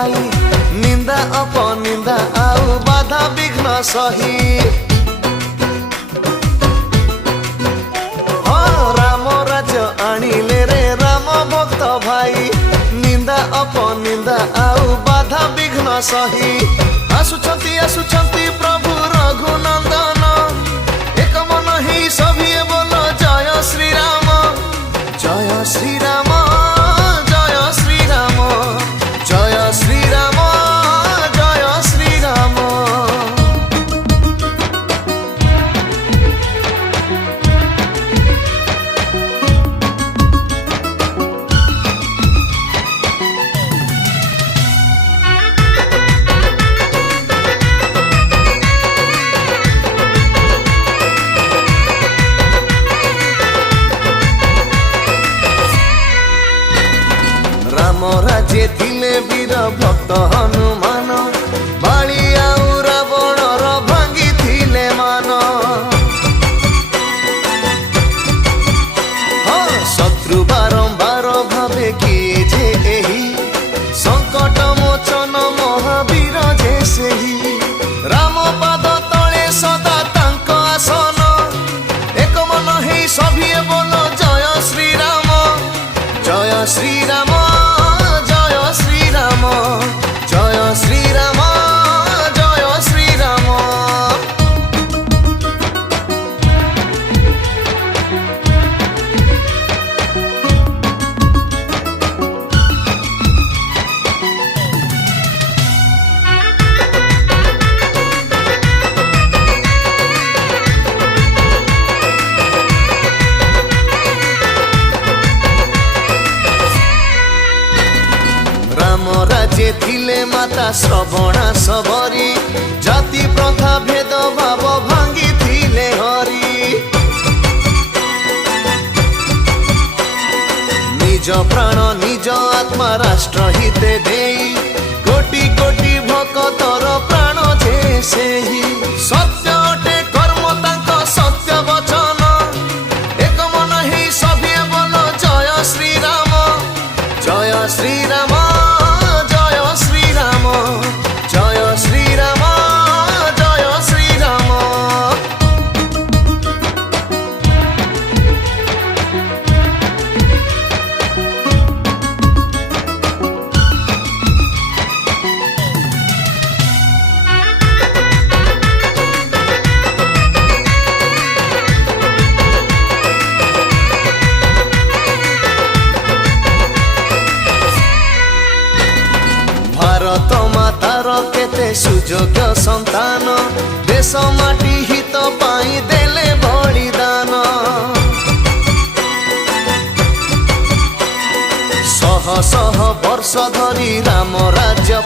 पाई निंदा अपनिंदा आउ बाधा विघ्न सही राम राज्य आनिले रे राम भक्त भाई निंदा अपनिंदा आउ बाधा विघ्न सही आसुछंती प्रभु रघुनंदन एक मन ही सभी बोल जय श्री राम जय श्री राम जय श्री राम जय श्री राम जय श्री राम राम राज्य थिले वीर भक्त हनुमान बाली आउ रावणर भांगी थिले मान शत्रु बारंबार भावे किए जे एही संकट मोचन महावीर जे सेही राम पाद तले सदा तांक आसन एक मन हे सभी बोल जय श्री राम जय श्री राम जय श्री राम जय श्री राम जय श्री राम राम राज्य थिले माता श्रवणा सबरी जाति प्रथा भेद भाव भांगी थिले हरि निज प्राण निज आत्मा राष्ट्र हिते देई कोटि कोटि भक्तर प्राण जे सेही सत्य अटे कर्म तांक सत्य वचन एक मन ही सभी बोल जय श्री राम जय श्री राम जय श्री राम जय श्री राम जय श्री राम भारत मातार केते सुयोग्य संतान देश माटी हित पाई देले बलिदान शह शह वर्ष धरी राम राज्य